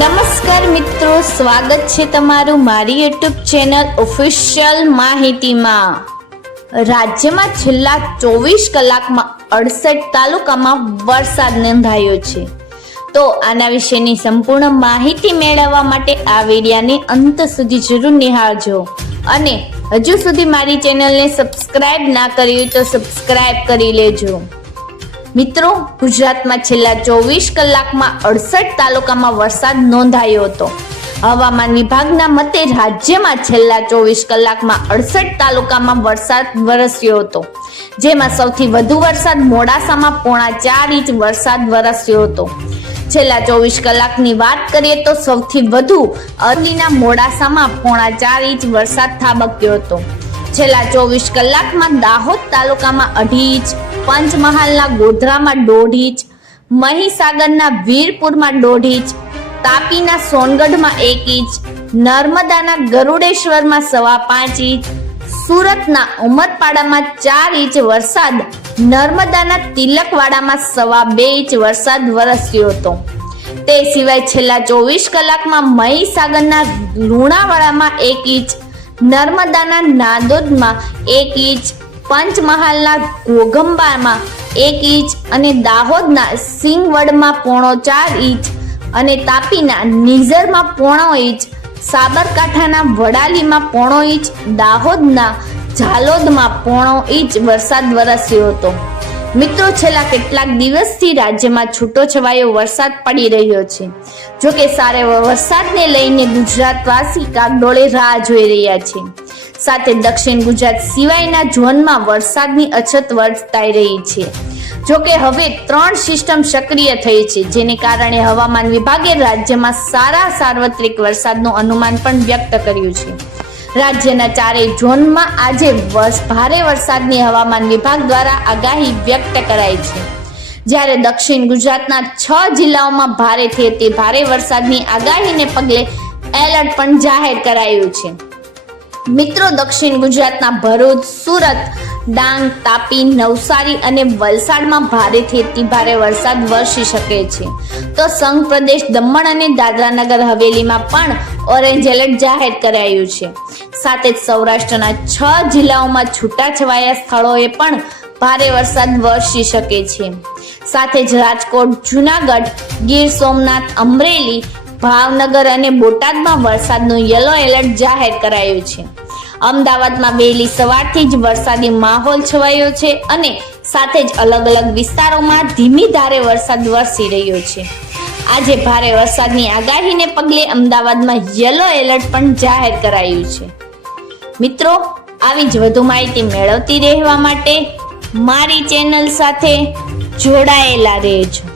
નમસ્કાર મિત્રો, સ્વાગત છે તમારું મારી યુટ્યુબ ચેનલ ઓફિશિયલ માહિતીમાં. રાજ્યમાં છેલ્લા ચોવીસ કલાકમાં અડસઠ તાલુકામાં વરસાદ નોંધાયો છે. તો આના વિશેની સંપૂર્ણ માહિતી મેળવવા માટે આ વિડિયાને અંત સુધી જરૂર નિહાળજો. અને હજુ સુધી મારી ચેનલને સબસ્ક્રાઇબ ના કરી તો સબસ્ક્રાઇબ કરી લેજો. મિત્રો, ગુજરાતમાં છેલ્લા ચોવીસ કલાકમાં અડસઠ તાલુકામાં વરસાદ નોંધાયો હતો. હવામાન વિભાગના મતે રાજ્યમાં છેલ્લા ચોવીસ કલાકમાં અડસઠ તાલુકામાં વરસાદ વરસ્યો હતો. જેમાં સૌથી વધુ વરસાદ મોડાસામાં પોણા ચાર ઇંચ વરસાદ વરસ્યો હતો. છેલ્લા ચોવીસ કલાકની વાત કરીએ તો સૌથી વધુ અરલીના મોડાસામાં પોણા ચાર ઇંચ વરસાદ થાબક્યો હતો. છેલ્લા ચોવીસ કલાકમાં દાહોદ તાલુકામાં અઢી ઇંચ પંચમહાલના ગોધરામાં દોઢ ઇંચ મહીસાગરના વીરપુરમાં દોઢ ઇંચ તાપીના સોનગઢમાં એક ઇંચ નર્મદાના ગરુડેશ્વરમાં સવા પાંચ ઇંચ સુરતના ઉમરપાડામાં ચાર ઇંચ વરસાદ, નર્મદાના તિલકવાડામાં સવા બે ઇંચ વરસાદ વરસ્યો હતો. તે સિવાય છેલ્લા ચોવીસ કલાકમાં મહીસાગરના લુણાવાડામાં એક ઇંચ નર્મદાના નાદોદમાં એક ઇંચ, પંચમહાલના ઘોગંબામાં એક ઇંચ અને દાહોદના સિંગવડમાં પોણો ચાર ઇંચ અને તાપીના નિઝરમાં પોણો ઇંચ, સાબરકાંઠાના વડાલીમાં પોણો ઇંચ, દાહોદના ઝાલોદમાં પોણો ઇંચ વરસાદ વરસ્યો હતો. મિત્રો, છેલ્લા કેટલાક દિવસથી રાજ્યમાં છૂટો છવાયો વરસાદ પડી રહ્યો છે. જો કે સારે વરસાદને લઈને ગુજરાતવાસી કાગડોળે રાહ જોઈ રહ્યા છે. સાથે દક્ષિણ ગુજરાત સિવાયના ઝોનમાં વરસાદની અછત વર્તાઈ રહી છે. જો કે હવે ત્રણ સિસ્ટમ સક્રિય થઈ છે, જેને કારણે હવામાન વિભાગે રાજ્યમાં સારા સાર્વત્રિક વરસાદનું અનુમાન પણ વ્યક્ત કર્યું છે. રાજ્યના ચારેય ઝોનમાં આજે વર્ષ ભારે વરસાદની હવામાન વિભાગ દ્વારા આગાહી વ્યક્ત કરાઈ છે. જ્યારે દક્ષિણ ગુજરાતના છ જિલ્લાઓમાં ભારેથી અતિ ભારે વરસાદની આગાહીને પગલે એલર્ટ પણ જાહેર કરાયું છે. મિત્રો, દક્ષિણ ગુજરાતના ભરૂચ, સુરત, ડાંગ, તાપી, નવસારી અને વલસાડમાં ભારેથી અતિ ભારે વરસાદ વરસી શકે છે. તો સંઘ, પ્રદેશ, દમણ અને દાદરાનગર હવેલીમાં પણ ઓરેન્જ એલર્ટ જાહેર કરાયું છે. સાથે જ સૌરાષ્ટ્રના છ જિલ્લાઓમાં છૂટાછવાયા સ્થળોએ પણ ભારે વરસાદ વરસી શકે છે. સાથે જ રાજકોટ, જુનાગઢ, ગીર સોમનાથ, અમરેલી, ભાવનગર અને બોટાદમાં વરસાદનું યલો એલર્ટ જાહેર કરાયું છે. અમદાવાદમાં વહેલી સવારથી જ વરસાદી માહોલ છવાયો છે અને સાથે જ અલગ અલગ વિસ્તારોમાં ધીમી ધારે વરસાદ વરસી રહ્યો છે. આજે ભારે વરસાદની આગાહીને પગલે અમદાવાદમાં યલો એલર્ટ પણ જાહેર કરાયું છે. મિત્રો, આવી જ વધુ માહિતી મેળવતી રહેવા માટે મારી ચેનલ સાથે જોડાયેલા રહેજો.